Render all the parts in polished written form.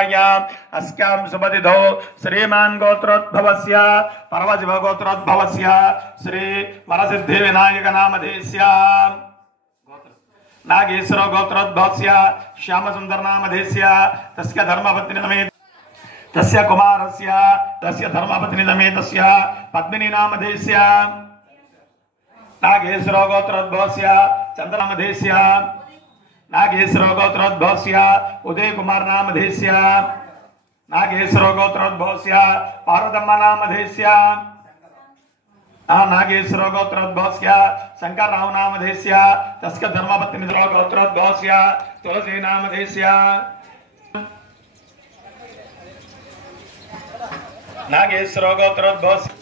अस्क्यां सुपतिधौ श्रीमान गोत्रोद्भवस्य पर्वजिव गोत्रोद्भवस्य श्री वरसिद्धि विनायक नामधेयस्य नागेश्वर गोत्रोद्भवस्य श्यामसुंदर नामधेयस्य तस्य धर्मपत्नी समेत तस्य कुमारस्य तस्य धर्मपत्नी समेतस्य पद्मिनी नामधेयस्य नागेश्वर गोत्रोद्भवस्य चंद्रनामधेयस्य नागेश्वर गोत्रोद्भवस्य उदय कुमार नामधेयस्य नागेश्वर गोत्रोद्भवस्य पार्वतम्मा नामधेयस्य नागेश्वर गोत्रोद्भवस्य शंकरराव नामधेयस्य तस्य धर्मपत्नी गोत्रोद्भवस्य तुलसी नामधेयस्य नागेश्वर गोत्रोद्भवस्य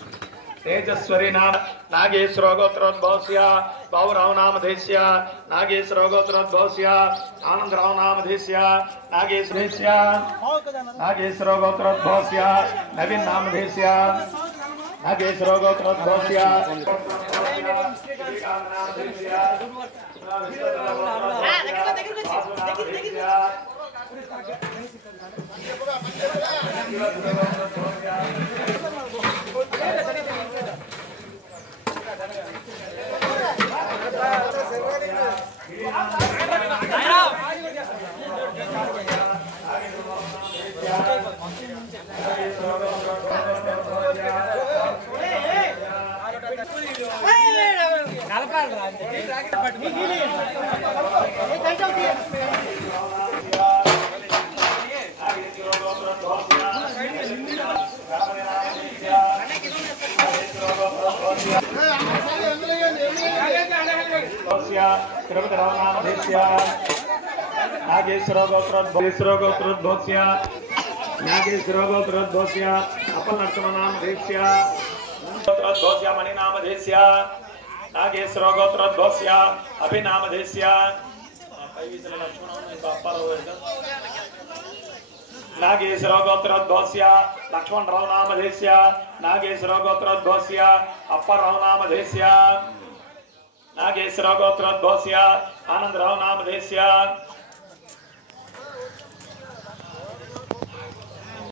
तेजस्वरी नाम नागेश्वर गोत्रोद्भवस्य बाबूराव नामधेयस्य नागेश्वर गोत्रोद्भवस्य आनंदराव नामधेयस्य नागेश्वर गोत्रोद्भवस्य नवीन नामधेयस्य नागेश्वर गोत्रोद्भवस्य नागेश्वर गोत्रोद्भवस्य अपन लक्ष्मण नामधेयस्य गोत्रोद्भवस्य मणि नामधेयस्य नागेश्वर गोत्रोद्भवस्य अभिनामधेयस्य नागेश्वर गोत्रोद्भवस्य लक्ष्मणराव नामधेयस्य नागेश्वर गोत्रोद्भवस्य अप्पराव नामधेयस्य नागेश्वर गोत्रोद्भवस्य आनंदराव नामधेयस्य